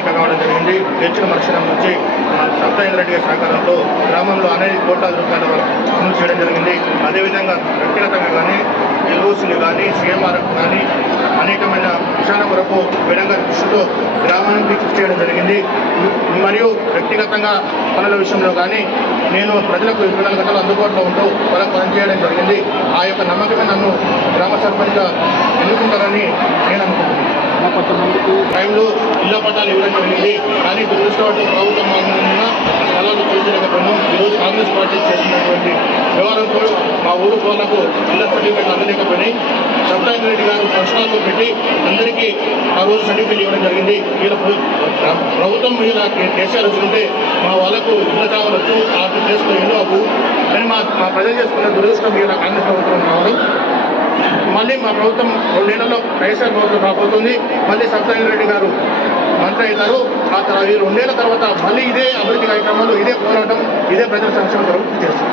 ఎన్నిక కావడం జరిగింది. గెలిచిన మరుక్షణం నుంచి సప్తాయేంద్ర రెడ్డి గారి సహకారంతో గ్రామంలో అనేక కోట్లాది రూపాయల అమలు చేయడం జరిగింది. అదేవిధంగా వ్యక్తిగతంగా కానీ ఎల్ఓసీలు కానీ సీఎంఆర్ కానీ అనేకమైన విషయాల కొరకు విధంగా దృష్టితో గ్రామానికి కృషి చేయడం జరిగింది. మరియు వ్యక్తిగతంగా పనుల విషయంలో కానీ నేను ప్రజలకు 24 గంటలు అందుబాటులో ఉంటూ వాళ్ళకు పనిచేయడం జరిగింది. ఆ యొక్క నమ్మకమే నన్ను గ్రామ సర్పంచ్గా ఎన్నుకుంటారని నేను అనుకుంటున్నాను. కొంతమందికి టైంలో ఇళ్ల పట్టాలు ఇవ్వడం జరిగింది. కానీ దురదృష్టవంతం ప్రభుత్వం అలాగే చూసలేకపోయినాం. ఈరోజు కాంగ్రెస్ పార్టీ చేసినటువంటి వ్యవహారంతో మా ఊరు వాళ్ళకు ఇళ్ల సర్టిఫికేట్లు అందలేకపోయినాయి. సప్తాయేంద్ర రెడ్డి గారు ప్రశ్నలు పెట్టి అందరికీ ఆ రోజు సర్టిఫికేట్ ఇవ్వడం జరిగింది. వీళ్ళ ప్రభుత్వం మీద కేసీఆర్ వచ్చుకుంటే మా వాళ్ళకు ఇళ్ల కావచ్చు ఆ ప్లేస్లో ఇల్లు అవ్వు కానీ మా ప్రజలు చేసుకున్న దురదృష్టం మీద కాంగ్రెస్ ప్రభుత్వం కావడం. మళ్ళీ మా ప్రభుత్వం 2 నెలల్లో వైఎస్ఆర్ ప్రభుత్వం రాబోతుంది. మళ్ళీ సప్తాయేంద్ర రెడ్డి గారు మంత్రి అవుతారు. ఆ తర్వాత ఈ 2 నెలల తర్వాత మళ్ళీ ఇదే అభివృద్ధి కార్యక్రమాలు, ఇదే పోరాటం, ఇదే ప్రజల సంక్షేమం కొరకు చేస్తారు.